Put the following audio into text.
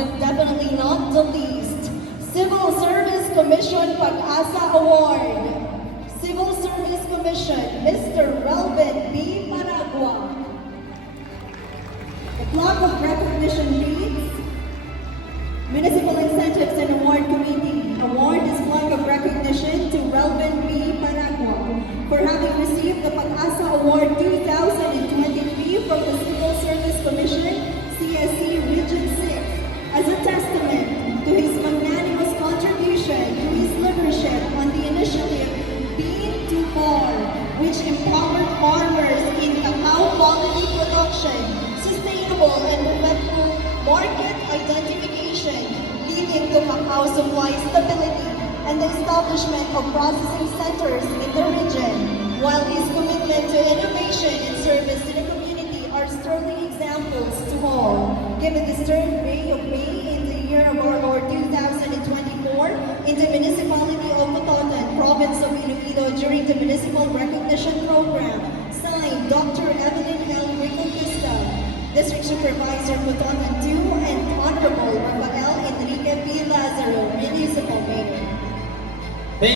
but definitely not the least, Civil Service Commission Pag-asa Award. Civil Service Commission, Mr. Relvin B. Paragua. The plaque of recognition reads, Municipal Incentives and Award Committee. Award is plaque of recognition to Relvin B. Paragua for having received the Pag-asa Award 2023 from the Civil Service Commission, CSC Region 6, as a testament to his magnanimous contribution to his leadership on the initiative Bean to Bar, which empowered farmers in cacao quality production, sustainable and effective market identification, leading to cacao supply stability and the establishment of processing centers in the region, while his commitment to innovation and service to the community are sterling examples to all. Given this third day of May in the year of our Lord 2024 in the municipality of Cototan, province of Iloilo, during the Municipal Recognition Program, signed Dr. Evelyn L. Reconquista, District Supervisor, Cototan 2, and